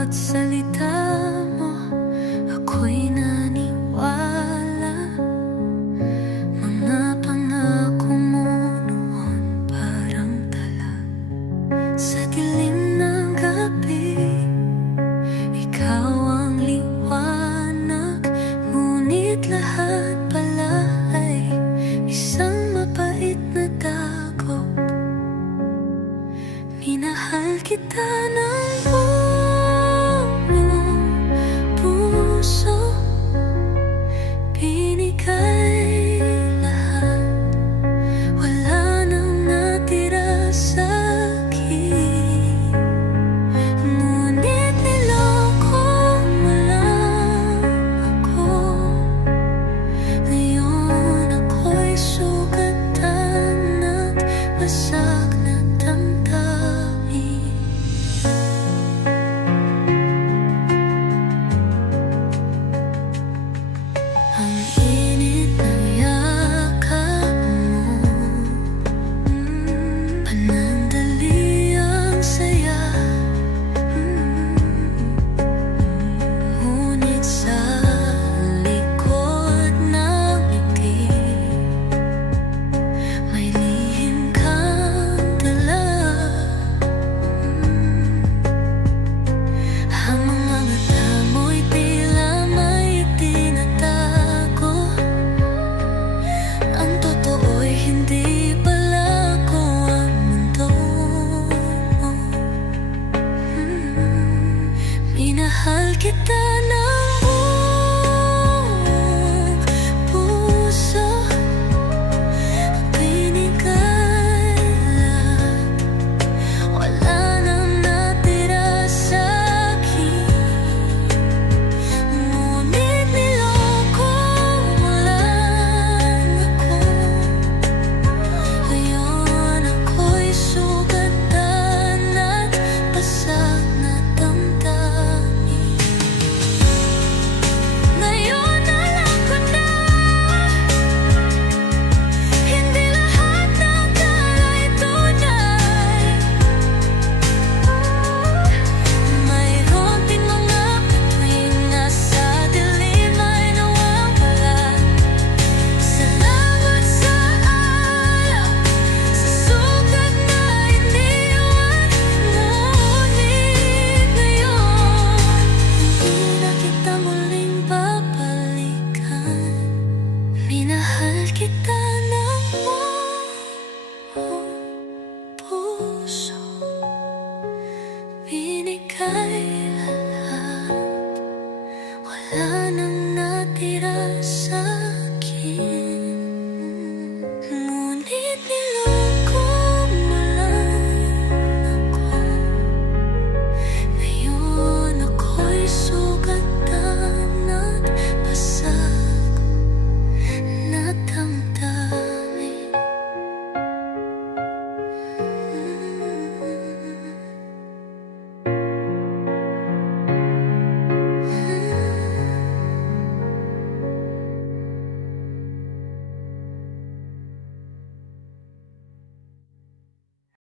bawat salita mo, ako'y naniwala. Mga pangako mo noon parang tala sa dilim ng gabi. Ikaw ang liwanag, ngunit lahat pala ay isang mapait na dagok. Minahal kita ng buong puso, binigay lahat, wala nang natira sa'kin. Ngunit niloko mo lang ako. Ngayon ako'y sugatan at basag na damdamin. Ang init ng yakap mo, panandali ang saya. Ngunit sa likod ng ngiti, may lihim kang dala. Ang mga mata mo'y tila may itinatago. Ang totoo'y hindi pala ko ang mundo mo. Minahal kita ng buong puso, binigay lahat, wala nang natira sa'kin. Ngunit niloko mo lang ako. Ngayon ako'y sugatan at basag na damdamin. Ngayon alam ko na, hindi lahat ng tala'y tunay. Mayroon din mga bituin na sa dilim ay nawawala. Salamat sa alab, sa sugat na iniwan. Ngunit ngayon, hindi na kita muling babalikan. Minahal kita ng buong puso, binigay